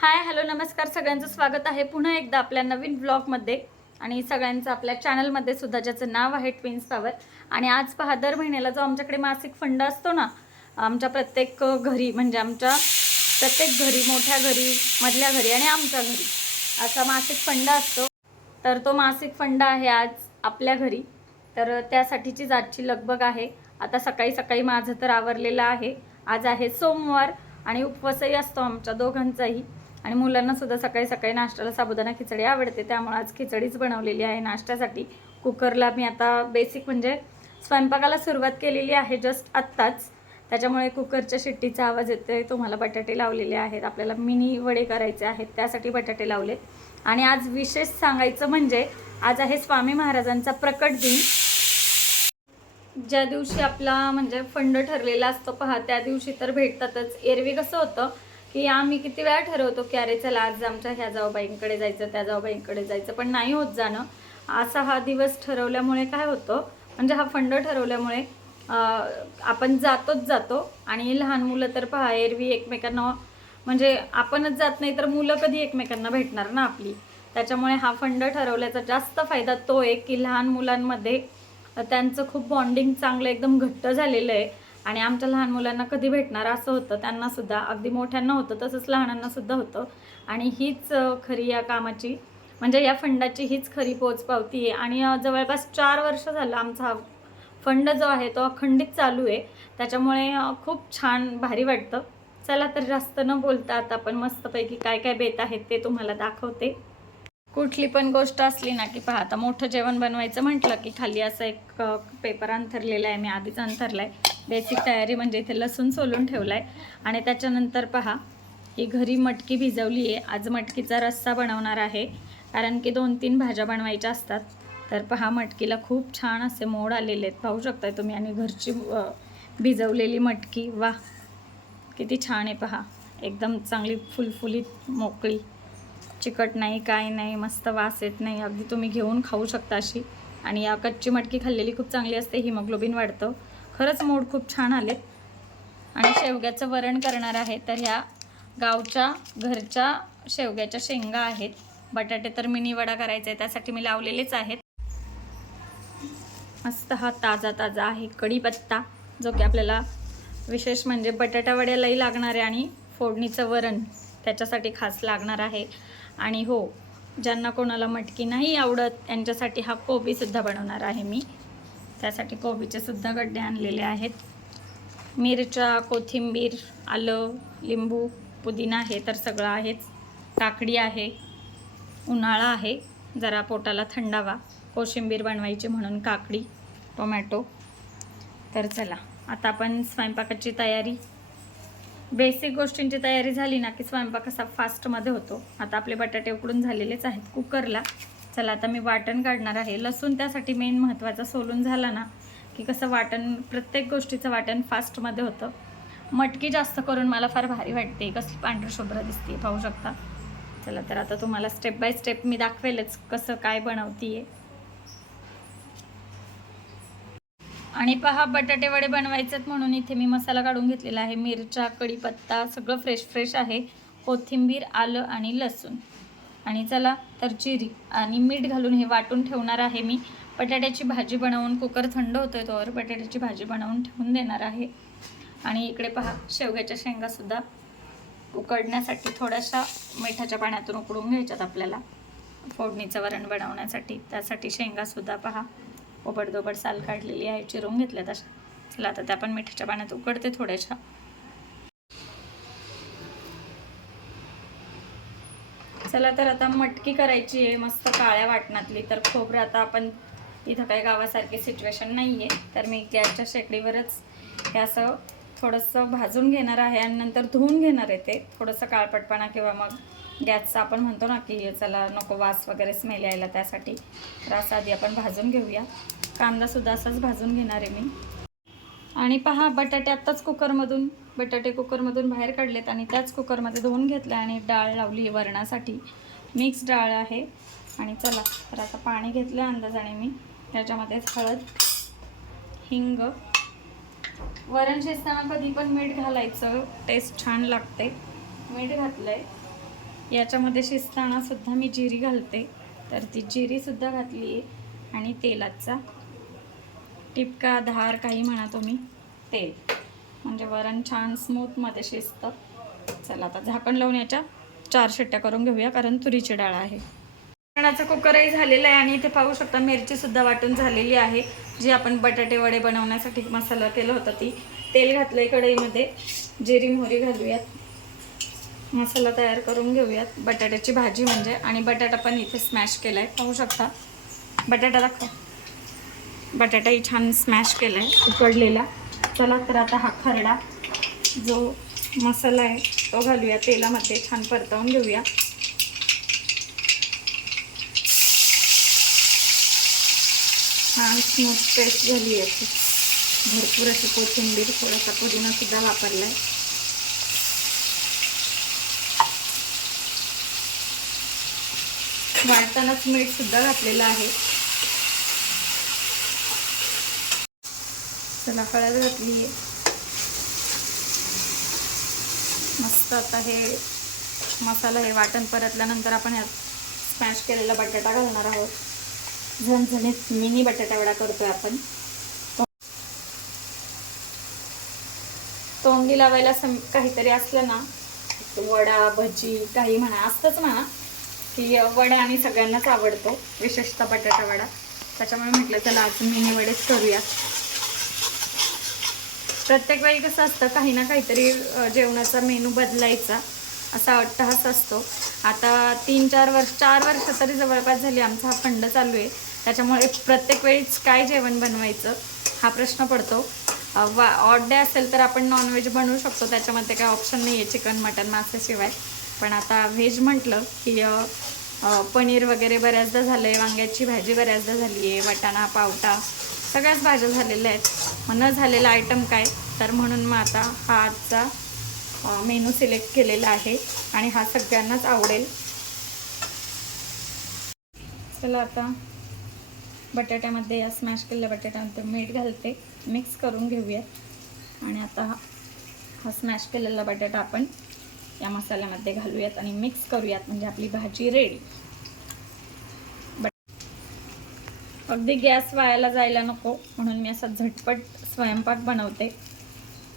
Hi hello नमस्कार. सगळ्यांचं स्वागत आहे पुन्हा एकदा आपल्या नवीन ब्लॉगमध्ये. आणि सगळ्यांचं आपल्या चॅनलमध्ये सुद्धा ज्याचं नाव आहे ट्विन्स पॉवर आणि आज पहा दर महिन्याला जो आमच्याकडे मासिक फंड असतो ना आमच्या प्रत्येक घरी म्हणजे आमच्या प्रत्येक घरी मोठ्या घरी मधल्या घरी आणि आमच्या घरी असा मासिक फंड असतो. तर तो मासिक फंड आहे आज आपल्या घरी. तर त्यासाठीचीच आजची लगबग आहे. आता सकाळी सकाळी माझं तर आवरलेलं आहे. आज आहे सोमवार आणि उपवासही असतो आमच्या दोघांचाही. आणि मुलांना सुद्धा सकाळी सकाळी नाश्त्याला साबुदाणा खिचडी आवडते त्यामुळे आज खिचडीच बनवलेली आहे नाश्त्यासाठी. कुकरला मी आता बेसिक म्हणजे स्वयंपाकाला सुरुवात केलेली आहे जस्ट आत्ताच. त्याच्यामुळे कुकरच्या शिट्टीचा आवाज येतोय तुम्हाला बटाटे लावलेले आहेत आपल्याला मिनी वडे करायचे आहेत त्यासाठी बटाटे लावलेत. आणि आज विशेष सांगायचं म्हणजे आज आहे स्वामी महाराजांचा प्रकट दिन. ज्या दिवशी आपला म्हणजे फंड ठरलेला असतो पहा त्या दिवशी तर भेटतातच. एरवी कसं होतं की आम्ही किती वेळा ठरवतो की अरे चला आज आमच्या ह्या जाऊबाईंकडे जायचं त्या जाऊबाईंकडे जायचं पण नाही होत जाणं. असा हा दिवस ठरवल्यामुळे काय होतं? म्हणजे हा फंड ठरवल्यामुळे आपण जातोच जातो आणि लहान मुलं तर पहा एरवी एकमेकांना म्हणजे आपणच जात नाही तर मुलं कधी एकमेकांना भेटणार ना आपली? त्याच्यामुळे हा फंड ठरवल्याचा जास्त फायदा तो आहे की लहान मुलांमध्ये त्यांचं खूप बॉन्डिंग चांगलं एकदम घट्ट झालेलं आहे. आणि आमच्या लहान मुलांना कधी भेटणार असं होतं त्यांना सुद्धा अगदी मोठ्यांना होतं तसंच लहानांना सुद्धा होतं. आणि हीच खरी या कामाची म्हणजे या फंडाची हीच खरी पोचपावती आहे. आणि जवळपास चार वर्ष झालं आमचा हा फंड जो आहे तो अखंडित चालू आहे. त्याच्यामुळे खूप छान भारी वाटतं. चला तर जास्त न बोलता आता आपण मस्तपैकी काय काय बेत आहेत ते तुम्हाला दाखवते. कुठली पण गोष्ट असली ना की पहा आता मोठं जेवण बनवायचं म्हटलं की खाली असं एक पेपर अंथरलेला आहे मी आधीच अंथरला आहे बेसिक तयारी म्हणजे इथे लसूण सोलून ठेवला आहे आणि त्याच्यानंतर पहा ही घरी मटकी भिजवली आहे. आज मटकीचा रस्सा बनवणार आहे. कारण की दोन तीन भाज्या बनवायच्या असतात. तर पहा मटकीला खूप छान असे मोड आलेले आहेत. पाहू शकताय तुम्ही आणि घरची भिजवलेली मटकी वा किती छान आहे पहा. एकदम चांगली फुलफुलीत मोकळी. चिकट नाही काय नाही मस्त वास येत नाही. अगदी तुम्ही घेऊन खाऊ शकता अशी. आणि या कच्ची मटकी खाल्लेली खूप चांगली असते हिमोग्लोबिन वाढतं. खरंच मोड खूप छान आलेत. आणि शेवग्याचं वरण करणार आहे तर ह्या गावच्या घरच्या शेवग्याच्या शेंगा आहेत. बटाटे तर मिनी वडा करायचा आहे त्यासाठी मी लावलेलेच आहेत. मस्त हा ताजा ताजा आहे कढीपत्ता जो की आपल्याला विशेष म्हणजे बटाटा वड्यालाही लागणार आहे आणि फोडणीचं वरण त्याच्यासाठी खास लागणार आहे. आणि हो ज्यांना कोणाला मटकी नाही आवडत त्यांच्यासाठी हा कोबीसुद्धा बनवणार आहे मी. त्यासाठी कोबीचे सुद्धा गड्डे आणलेले आहेत. मिरच्या कोथिंबीर आलं लिंबू पुदिना हे तर सगळं आहेच. काकडी आहे उन्हाळा आहे जरा पोटाला थंडावा. कोशिंबीर बनवायची म्हणून काकडी टोमॅटो. तर चला आता आपण स्वयंपाकाची तयारी बेसिक गोष्टींची तयारी झाली ना की स्वयंपाक असा फास्टमध्ये होतो. आता आपले बटाटे उकडून झालेलेच आहेत कुकरला. चला आता मी वाटण काढणार आहे. लसूण त्यासाठी मेन महत्त्वाचा सोलून झाला ना की कसं वाटण प्रत्येक गोष्टीचं वाटण फास्टमध्ये होतं. मटकी जास्त करून मला फार भारी वाटते. कसली पांढरं शुभ्र दिसते पाहू शकता. चला तर आता तुम्हाला स्टेप बाय स्टेप मी दाखवेलच कसं काय बनवतीये. आणि पहा बटाटे वडे बनवायचेत म्हणून इथे मी मसाला काढून घेतलेला आहे. मिरच्या कढीपत्ता सगळं फ्रेश फ्रेश आहे. कोथिंबीर आलं आणि लसूण. आणि चला तर चिरी आणि मीठ घालून हे वाटून ठेवणार आहे मी. बटाट्याची भाजी बनवून कुकर थंड होतोय तोवर बटाट्याची भाजी बनवून ठेवून देणार आहे. आणि इकडे पहा शेवग्याच्या शेंगासुद्धा उकडण्यासाठी थोड्याशा मिठाच्या पाण्यातून उकडून घ्यायच्यात आपल्याला. फोडणीचं वरण बनवण्यासाठी. त्यासाठी शेंगासुद्धा पहा. ओबडदोबड साल काढलेली आहे चिरून घेतल्यात अशा. चला आता त्या पण मिठाच्या पाण्यात उकडते थोड्याशा. चला तर आता मटकी करायची आहे मस्त काळ्या वाटणातली. तर खोबरं आता आपण इथं काही गावासारखी सिच्युएशन नाही आहे तर मी गॅसच्या शेकडीवरच हे असं थोडंसं भाजून घेणार आहे आणि नंतर धुवून घेणार आहे ते. थोडंसं काळपटपणा किंवा मग गॅसचा आपण म्हणतो ना की चला नको वास वगैरे स्मेल यायला त्यासाठी. तर असं आधी आपण भाजून घेऊया. कांदासुद्धा असाच भाजून घेणार आहे मी. आणि पहा बटाटे आत्ताच कुकरमधून बटाटे कुकरमधून बाहेर काढलेत आणि त्याच कुकरमध्ये धुवून घेतलं आणि डाळ लावली वरणासाठी. मिक्स डाळ आहे. आणि चला तर आता पाणी घेतलं अंदाजाने मी. त्याच्यामध्येच हळद हिंग वरण शिजताना कधी पण मीठ घालायचं. टेस्ट छान लागते. मीठ घातलं आहे याच्यामध्ये शिजतानासुद्धा मी जिरी घालते. तर ती जिरीसुद्धा घातली आहे आणि तेलाचा टिपका धार काही म्हणा तुम्ही तेल. म्हणजे वरण छान स्मूथमध्ये शिजतं. चला आता झाकण लावून याच्या चार शिट्ट्या करून घेऊया कारण तुरीची डाळ आहे. वरणाचा कुकरही झालेला आहे आणि इथे पाहू शकता मिरचीसुद्धा वाटून झालेली आहे. जी आपण बटाटे वडे बनवण्यासाठी मसाला केला होता ती. तेल घातलं आहे कढईमध्ये. जिरी मोहरी घालूयात. मसाला तयार करून घेऊयात. बटाट्याची भाजी म्हणजे आणि बटाटा पण इथे स्मॅश केला आहे पाहू शकता. बटाटा दाखव. बटाटाही छान स्मॅश केला आहे उकडलेला. चला तर आता हा खरडा जो मसाला आहे तो घालूया. तेलामध्ये छान परतवून घेऊया. छान स्मूथ पेस्ट झाली याची भरपूर अशी कोथिंबीर थोडासा पुदिना सुद्धा आहे वाढतानाच मीठ सुद्धा घातलेलं आहे. चला हळद घातली. आहे मस्त आता हे मसाला हे वाटण परतल्यानंतर आपण यात स्मॅश केलेला बटाटा घालणार आहोत. झणझणीत मिनी बटाटा वडा करतोय आपण. तोंडी लावायला सम काहीतरी असलं ना वडा भजी काही म्हणा असतंच म्हणा. की वडा आणि सगळ्यांनाच आवडतो विशेषतः बटाटा वडा. त्याच्यामुळे म्हटलं चला आज मिनी वडेच करूया. प्रत्येक वेळी कसं असतं काही ना काहीतरी जेवणाचा मेनू बदलायचा असा अट्टहास असतो. आता तीन चार वर्ष चार वर्ष तरी जवळपास झाली आमचा हा फंड चालू आहे. त्याच्यामुळे प्रत्येक वेळीच काय जेवण बनवायचं हा प्रश्न पडतो. वा ऑड डे असेल तर आपण नॉनव्हेज बनवू शकतो. त्याच्यामध्ये काय ऑप्शन नाही आहे चिकन मटन मासेशिवाय पण आता व्हेज म्हटलं की पनीर वगैरे बऱ्याचदा झालं आहे वांग्याची भाजी बऱ्याचदा झाली आहे वाटाणा पावटा सगळ्याच भाज्या झालेल्या आहेत. मग न झालेला आयटम काय? तर म्हणून मग आता हा आजचा मेनू सिलेक्ट केलेला आहे आणि हा सगळ्यांनाच आवडेल. चला आता बटाट्यामध्ये या स्मॅश केलेल्या बटाट्यानंतर मीठ घालते. मिक्स करून घेऊयात. आणि आता हा- हा स्मॅश केलेला बटाटा आपण या मसाल्यामध्ये घालूयात आणि मिक्स करूयात म्हणजे आपली भाजी रेडी अगदी गॅस वायाला जायला नको म्हणून मी असा झटपट स्वयंपाक बनवते.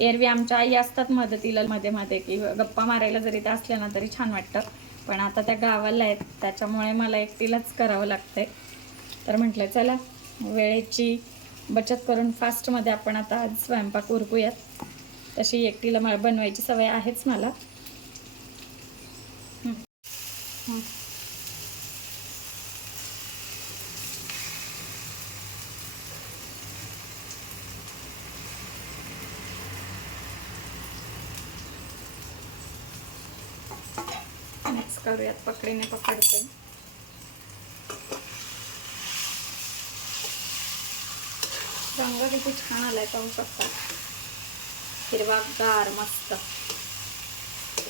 एरवी आमच्या आई असतात मदतीला मध्ये मध्ये की गप्पा मारायला जरी त्या असल्या ना तरी छान वाटतं. पण आता त्या गावाला आहेत त्याच्यामुळे मला एकटीलाच करावं लागतंय. तर म्हटलं चला वेळेची बचत करून फास्टमध्ये आपण आता आज स्वयंपाक उरकूयात. तशी एकटीला मला बनवायची सवय आहेच मला. मिक्स करूयात पकडीने पकडते रंग किती छान आलाय पाहू शकता हिरवागार मस्त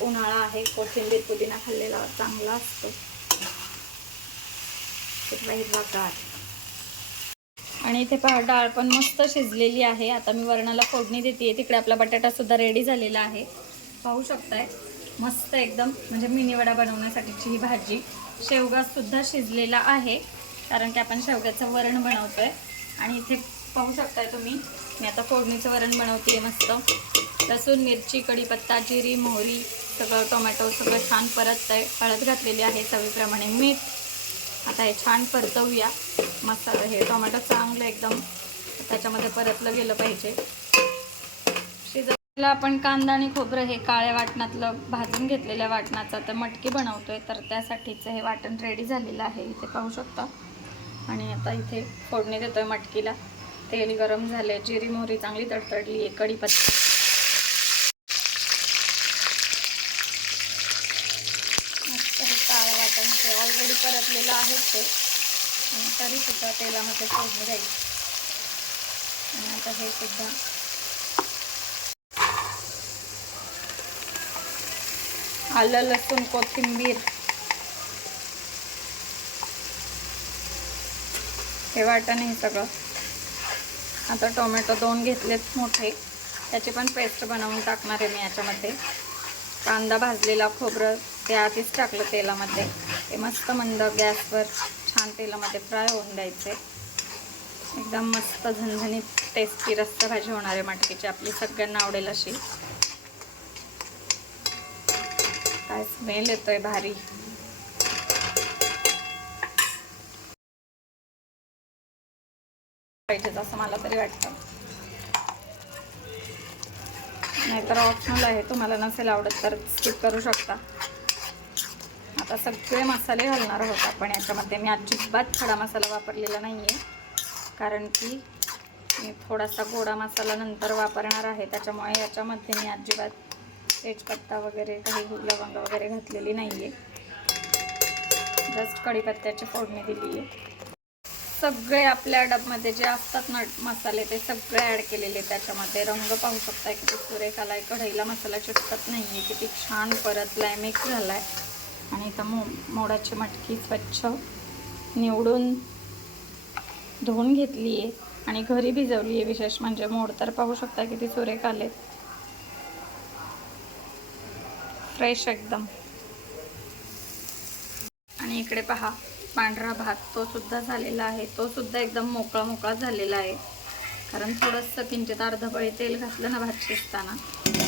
उन्हाळा आहे कोथिंबीर पुदिना खाल्लेला चांगला असतो. हिरवा हिरवागार आणि इथे पहा डाळ पण मस्त शिजलेली आहे. आता मी वरणाला फोडणी देते तिकडे आपला बटाटा सुद्धा रेडी झालेला आहे. पाहू शकताय? मस्त एकदम म्हणजे मिनी वडा बनवण्यासाठीची ही भाजी. शेवगा सुद्धा शिजलेला आहे कारण की आपण शेवग्याचं वरण बनवतोय. आणि इथे पाहू शकताय तुम्ही मी आता फोडणीचं वरण बनवते मस्त. लसूण मिरची कढीपत्ता जिरी मोहरी सगळं टोमॅटो सगळं छान परत आहे हळद घातलेली आहे चवीप्रमाणे मीठ. आता हे छान परतवूया. मसाला हे टोमॅटो चांगलं एकदम त्याच्यामध्ये परतलं गेलं पाहिजे. शिजवलेलं आपण कांदा आणि खोबरं हे काळ्या वाटणातलं भाजून घेतलेल्या वाटणाचं तर मटकी बनवतोय. तर त्यासाठीचं हे वाटण रेडी झालेलं आहे. इथे पाहू शकता. आणि आता इथे फोडणी देतोय मटकीला. तेल गरम झाले जिरी मोहरी चांगली तडतडली आहे. कढीपत्ता मस्त हे काळं वाटण ते ऑलरेडी टाकते आणि तरी सुद्धा तेलामध्ये सोडून जाईल आणि आता हे सुद्धा. आलं लसूण कोथिंबीर. हे वाटण नाही सगळं. आता टोमॅटो दोन घेतलेत मोठे. त्याची पण पेस्ट बनवून टाकणार आहे मी याच्यामध्ये. कांदा भाजलेला खोबरं ते आधीच टाकलं तेलामध्ये. ते मस्त मंद गॅसवर छान तेलामध्ये फ्राय होऊन द्यायचे. एकदम मस्त झणझणीत टेस्टी रस्सा भाजी होणार आहे मटकीची आपली सगळ्यांना आवडेल अशी. काय स्मेल येतोय भारी. पाहिजेच असं मला तरी वाटतं. नाहीतर ऑप्शनल आहे तुम्हाला नसेल आवडत तर स्किप करू शकता. आता सगळे मसाले घालणार आहोत आपण याच्यामध्ये. मी अजिबात खडा मसाला वापरलेला नाही आहे कारण की मी थोडासा गोडा मसाला नंतर वापरणार आहे. त्याच्यामुळे याच्यामध्ये मी अजिबात तेजपत्ता वगैरे काही लवंग वगैरे घातलेली नाही आहे जस्ट कढीपत्त्याची फोडणी दिली आहे सगळे आपल्या डबमध्ये जे असतात ना मसाले ते सगळे ॲड केलेले त्याच्यामध्ये रंग पाहू शकताय किती सुरेख आलाय. कढईला मसाला चिटकत नाही आहे किती छान परतलाय मिक्स आहे आणि इथं मो मोडाची मटकी स्वच्छ निवडून धुवून घेतली आहे आणि घरी भिजवली आहे विशेष म्हणजे मोड तर पाहू शकता किती सुरेख आले फ्रेश एकदम. आणि इकडे पहा पांढरा भात तो सुद्धा झालेला आहे. तो सुद्धा एकदम मोकळा मोकळा झालेला आहे. कारण थोडंसं किंचित अर्धपळी तेल घातलं ना भात शिजताना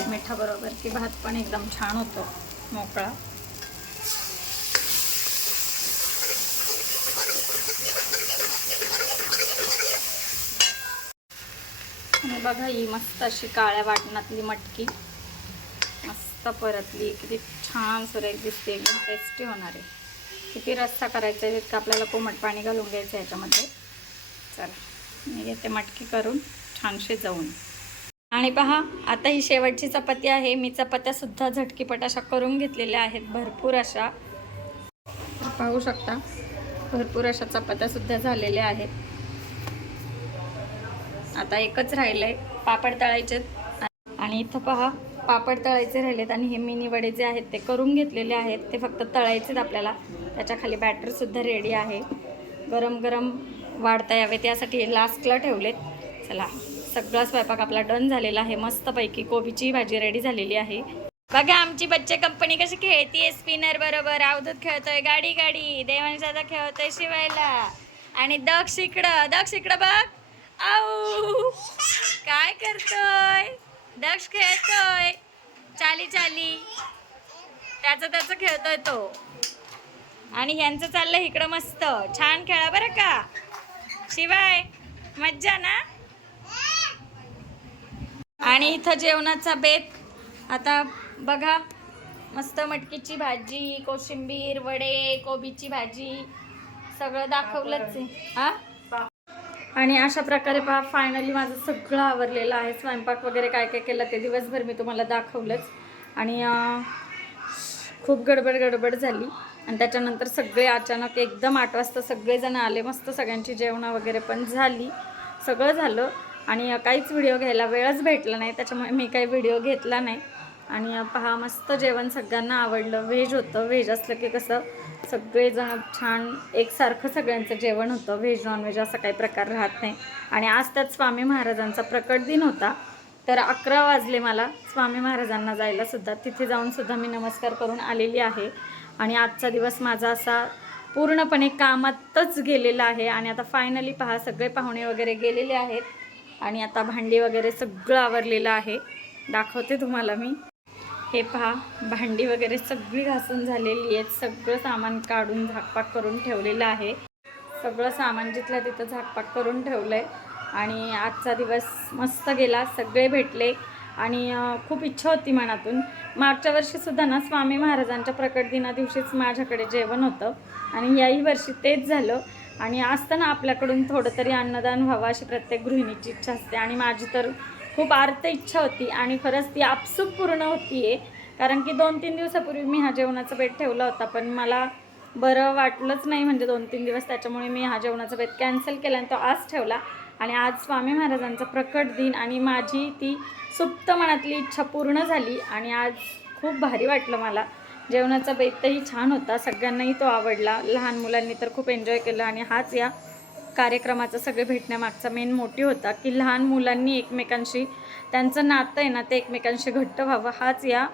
मिठाबरोबर की भात पण एकदम छान होतो मोकळा. आणि बघा ही मस्त अशी काळ्या वाटणातली मटकी. मस्त परतली. किती छान सुरेख दिसते. एकदम टेस्टी होणार आहे. किती रस्ता करायचा आहे तितकं आपल्याला कोमट पाणी घालून घ्यायचं ह्याच्यामध्ये चला मी घेते मटकी करून छान शिजवून आणि पहा आता ही शेवटची चपाती आहे. मी चपात्यासुद्धा झटकीपट अशा करून घेतलेल्या आहेत. भरपूर अशा. पाहू शकता. भरपूर अशा चपात्यासुद्धा झालेल्या आहेत. आता एकच राहिलं आहे पापड तळायचे आणि इथं पहा पापड तळायचे राहिलेत आणि हे मिनी वडे जे आहेत ते करून घेतलेले आहेत. ते फक्त तळायचेत आपल्याला. त्याच्याखाली बॅटरसुद्धा रेडी आहे. गरम गरम वाढता यावेत. यासाठी लास्टला ठेवलेत. चला सगळा स्वयंपाक आपला डन झालेला आहे. मस्तपैकी कोबीची भाजी रेडी झालेली आहे. बघा आमची बच्चे कंपनी कशी खेळतीये स्पिनर बरोबर. अवधूत खेळतोय गाडी गाडी देवांश खेळतोय शिवायला. आणि दक्ष इकडं दक्ष इकडं बघ. आऊ. काय करतोय? दक्ष खेळतोय. चाली चाली. त्याचं त्याचं खेळतोय तो. आणि ह्यांचं चाललंय इकडं मस्त. छान खेळा बरं का. शिवाय मज्जा ना? आणि इथं जेवणाचा बेत. आता बघा मस्त मटकीची भाजी कोशिंबीर वडे कोबीची भाजी. सगळं दाखवलंच आहे. हा? आणि अशा प्रकारे पहा फायनली माझं सगळं आवरलेलं आहे. स्वयंपाक वगैरे काय काय केलं ते दिवसभर मी तुम्हाला दाखवलंच. आणि खूप गडबड गडबड झाली. आणि त्याच्यानंतर सगळे अचानक एकदम आठ वाजता सगळेजण आले. मस्त सगळ्यांची जेवणं वगैरे पण झाली. सगळं झालं. आणि काहीच व्हिडिओ घ्यायला वेळच भेटला नाही. त्याच्यामुळे मी काही व्हिडिओ घेतला नाही. आणि पहा मस्त जेवण सगळ्यांना आवडलं. व्हेज होतं. व्हेज असलं की कसं सगळेजण छान एकसारखं सगळ्यांचं जेवण होतं. व्हेज नॉनव्हेज असा काही प्रकार राहत नाही. आणि आज त्यात स्वामी महाराजांचा प्रकट दिन होता. तर अकरा वाजले मला स्वामी महाराजांना जायला सुद्धा. तिथे जाऊन सुद्धा मी नमस्कार करून आलेली आहे. आणि आजचा दिवस माझा असा पूर्णपणे कामातच गेलेला आहे. आणि आता फायनली पहा सगळे पाहुणे वगैरे गेलेले आहेत. आणि आता भांडी वगैरे सगळं आवरलेलं आहे. दाखवते तुम्हाला मी. हे पहा भांडी वगैरे सगळी घासून झालेली आहेत. सगळं सामान काढून झाकपाक करून ठेवलेलं आहे. सगळं सामान जिथलं तिथं झाकपाक करून ठेवलं आहे आणि आजचा दिवस मस्त गेला सगळे भेटले. आणि खूप इच्छा होती मनातून. मागच्या वर्षीसुद्धा ना स्वामी महाराजांच्या प्रकट दिना दिवशीच माझ्याकडे जेवण होतं. आणि याही वर्षी तेच झालं. आणि असताना आपल्याकडून थोडं तरी अन्नदान व्हावं अशी प्रत्येक गृहिणीची इच्छा असते. आणि माझी तर खूप आर्त इच्छा होती आणि खरंच ती आपसूक पूर्ण होती आहे कारण की दोन तीन दिवसापूर्वी मी हा जेवणाचा बेट ठेवला होता पण मला बरं वाटलंच नाही म्हणजे दोन तीन दिवस. त्याच्यामुळे मी हा जेवणाचा बेत कॅन्सल केला आणि तो आज ठेवला. आणि आज स्वामी महाराजांचा प्रकट दिन आणि माझी ती सुप्त मनातली इच्छा पूर्ण झाली आणि आज खूप भारी वाटलं मला. जेवणाचा बेतही छान होता सगळ्यांनाही तो आवडला. लहान मुलांनी तर खूप एन्जॉय केलं आणि हाच या कार्यक्रमाचा सगळे भेटण्यामागचा मेन मोटिव्ह होता की लहान मुलांनी एकमेकांशी त्यांचं नातं आहे ना ते एकमेकांशी घट्ट व्हावं. हाच या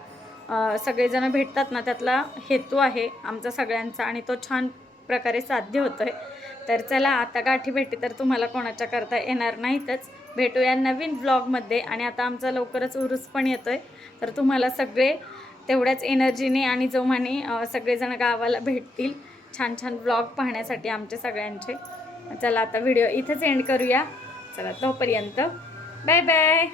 सगळेजण भेटतात ना त्यातला हेतू आहे आमचा सगळ्यांचा आणि तो छान प्रकारे साध्य होतो आहे तर चला आता गाठी भेटी तर तुम्हाला कोणाच्या करता येणार नाहीतच. भेटूया नवीन ब्लॉगमध्ये आणि आता आमचा लवकरच उरूस पण येतो आहे तर तुम्हाला सगळे तेवढ्याच एनर्जीने आणि जोमाने सगळेजण गावाला भेटतील. छान छान व्लॉग पाहण्यासाठी आमचे सगळ्यांचे. चला आता व्हिडिओ इथंच एंड करूया. चला तोपर्यंत बाय बाय